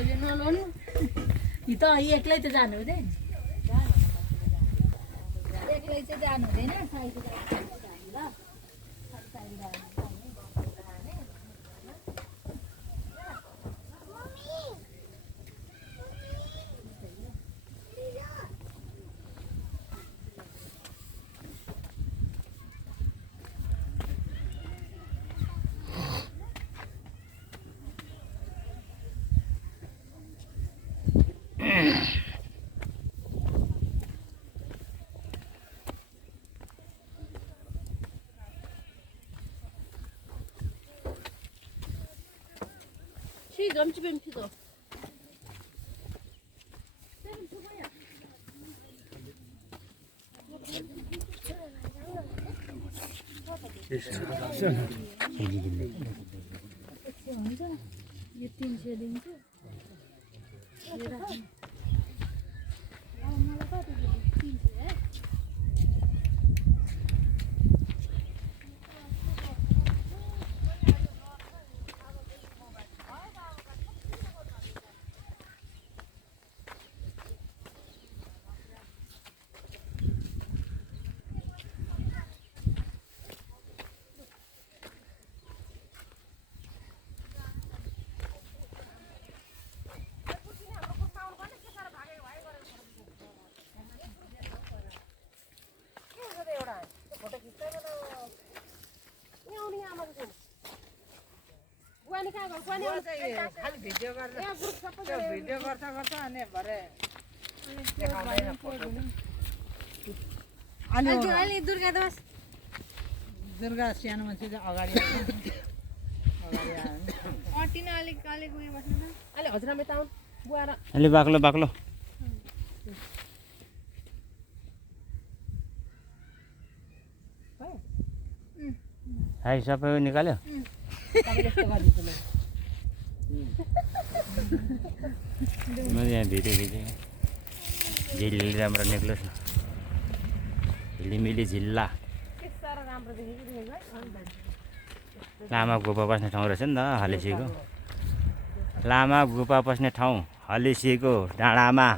अहिले नलाउनु इ त एक्लै त जानु हुँदैन एक्लै चाहिँ जानु हुँदैन साइकल ल 점치 뱀피도 खाली भिडियो गर्छ अनि भरे देखाउँदैन फोटो अहिले दुर्गा दास दुर्गा सानो मान्छे चाहिँ अगाडि अटिन अलिक अलिक उयो बस्नु त अहिले हजुरआमा यता आउनु बुवा र अलि बाक्लो बाक्लो हाई सबै निकाल्यो मैले यहाँ भिडियो खिचेँ झिल्ली राम्रो निक्लोस् न झिलिमिली झिल्ला लामा गुफा बस्ने ठाउँ रहेछ नि त हलेसीको लामा गुफा बस्ने ठाउँ हलेसीको डाँडामा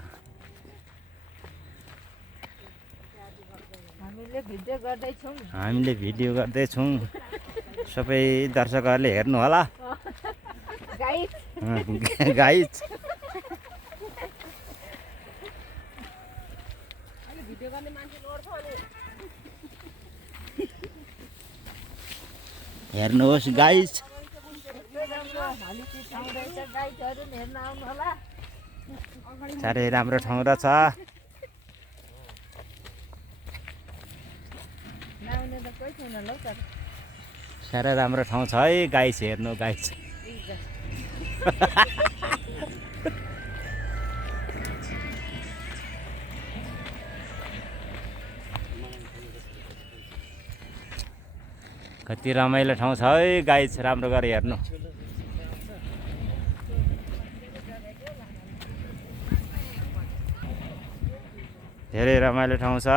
हामीले भिडियो गर्दैछौँ सबै दर्शकहरूले हेर्नु होला गाइज हेर्नुहोस् गाइज साह्रै राम्रो ठाउँ रहेछ साह्रै राम्रो ठाउँ छ है गाइस हेर्नु गाइस कति रमाइलो ठाउँ छ है गाइस राम्रो गरेर हेर्नु धेरै रमाइलो ठाउँ छ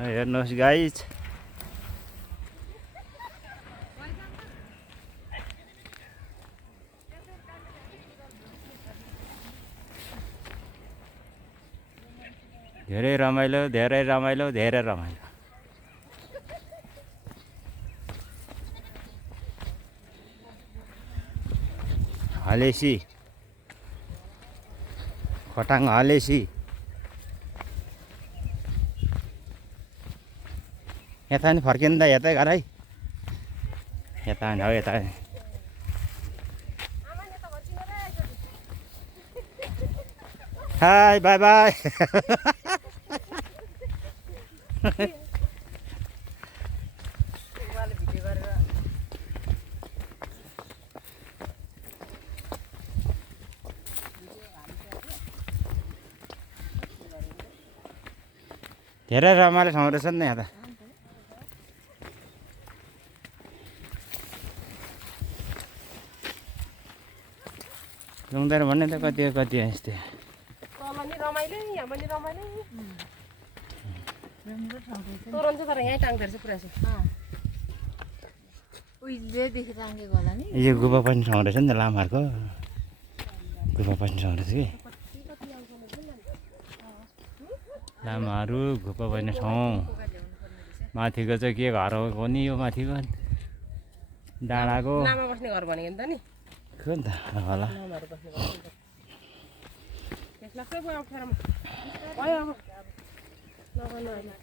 हेर्नुहोस् गाइज धेरै रमाइलो धेरै रमाइलो धेरै रमाइलो हलेसी खोटाङ हलेसी यता नि फर्किनु त यतै घर है यता नि हो यता हाई बाई बाई धेरै रमाइलो ठाउँ रहेछ नि यहाँ त रुँदैन भन्ने त कति हो यस्तै तल नि रमाइलो यहाँ पनि रमाइलो राम्रो ठाउँ रहेछ नि। तोरण चाहिँ तर यहीँ टाङ्दो रहेछ पुरा चाहिँ उहिलेदेखि टाँगेको होला नि। यो गुफा पस्ने ठाउँ रहेछ नि त लामाहरूको गुफा पस्ने ठाउँ रहेछ कि लामाहरू गुफा पस्ने ठाउँ माथिको चाहिँ के घर हो नि यो माथिको डाँडाको लामा बस्ने घर भनेको नि त नि के नि त होला लामाहरू बस्ने घर त्यसमा खै भयो अप्ठ्यारोमा भयो अब नगर्नु अहिले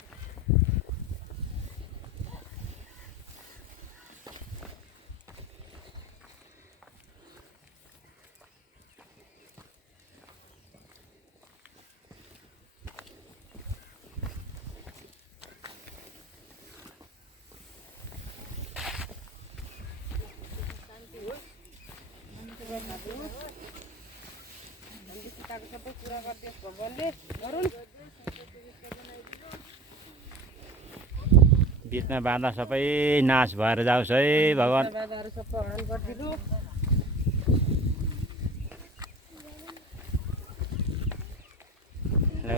सबै पुरा गरिदियोस् भगवान्ले गरून् बिचमा बाँधा सबै नाश भएर जाओस् है भगवान् बाबाहरू सबै हरान गरिदिनु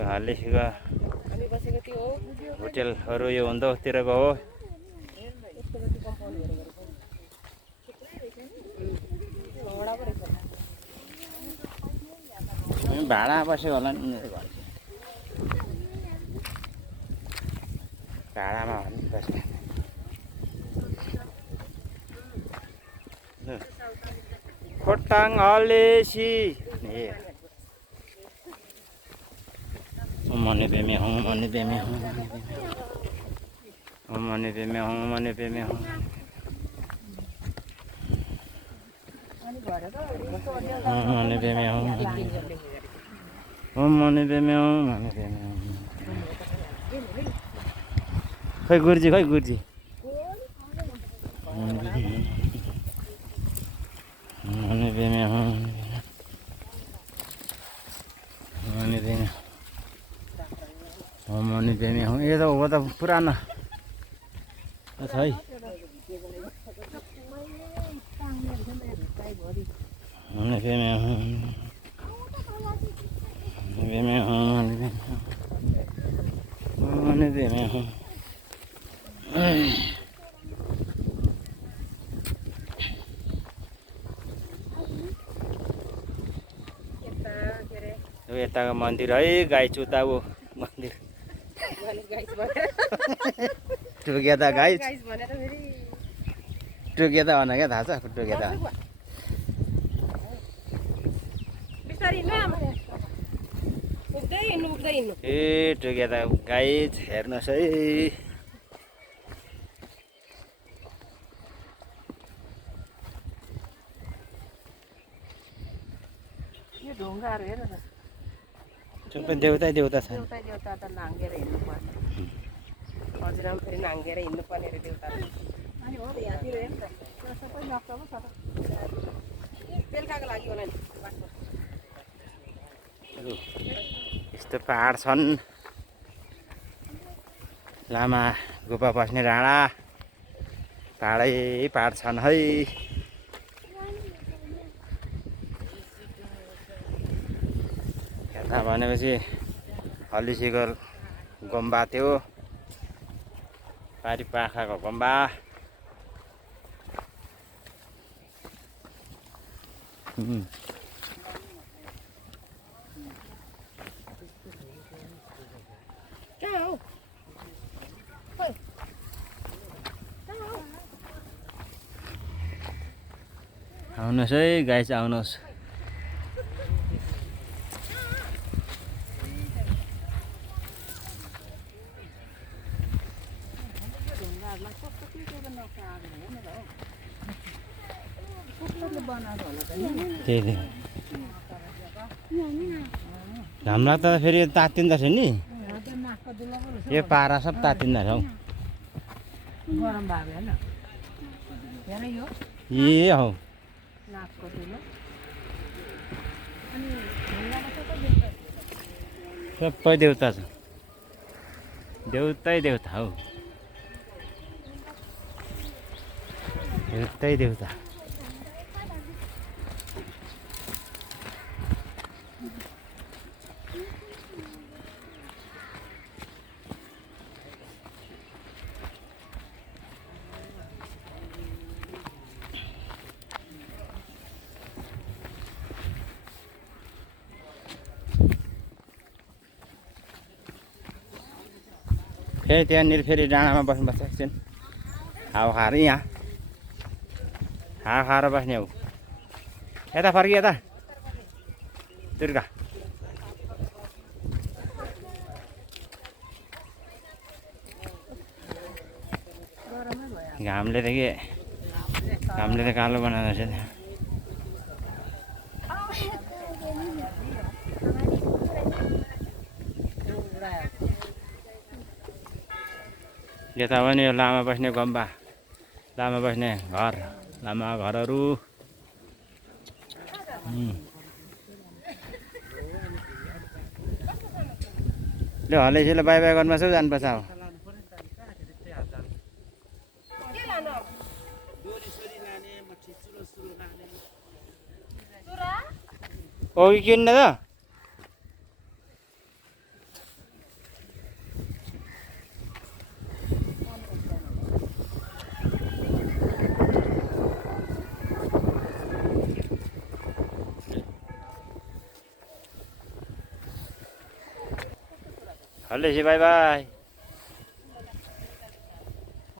हल्लीसिको हामी बसेको त्यो हो होटेलहरू यो हुँदोतिरको हो यसको जति कम्पाउन्डहरू गरेको घोडा पो रहेछ भाडा बस्यो होला नि मेरो घर भाडामा भने बस्ने खोटाङ हलेसी मने बेमे हूँ मने बेमे हूँ मने बेमे हूँ मने बेमे हूँ मने बेमे हूँ मने बेमे हूँ मने बेमे हूँ खै गुरुजी मने बेमे हूँ मने बेमे मने बेमे हूँ ये तो वो तो पुराना छ है मने बेमे हूँ बेमे हूँ मने बेमे हूँ यताको मन्दिर है गाई चुताउ मन्दिर टुगेदा गाई भनेर फेरि टुगेदा भन क्या थाहा छ टुगेदा बिस्तारै हिँड्नु आमा उक्दै हिँड्नु ए टुगेदा गाई हेर्नुहोस् है यो ढुङ्गाहरू हेर न सबै देउता छ देउता त नाङ्गेर हिँड्नु पर्छ हजुरआमा फेरि नाङ्गेर हिँड्नु पर्ने अरे देउता अनि हो त यहाँतिर हेर्नु त सबै नक्सा पो छ त बेलुकाको लागि होला नि यस्तो पहाड छन् लामा गुफा बस्ने डाँडा पहाडै पहाड छन् है यता भनेपछि हल्लीसीको गुम्बा थियो पारी पाखाको गुम्बा कहाँ हो खोइ आउनुहोस् है गाई चाहिँ आउनुहोस् त्यही घाम लाग्दा फेरि तातिँदो रहेछ नि यो पारा सब तातिँदो रहेछ हौ गरम भएको हेर्न हेर यो ए हौ नाकको दुलो सबै देउता छ देउतै देउता हौ देउतै देउता फेरि त्यहाँनिर फेरि डाँडामा बस्नुपर्छ एकछिन हावा खाएर यहाँ हावा खाएर बस्ने हो यता फर्की यता तिर्का घामले त कालो बनाएको छ यता पनि यो लामा बस्ने गम्बा लामा बस्ने घर लामा घरहरू ल हलेसीले बाई बाई गर्नु सब जानुपर्छ अब ओ किन्न त हलेसी बाई बाई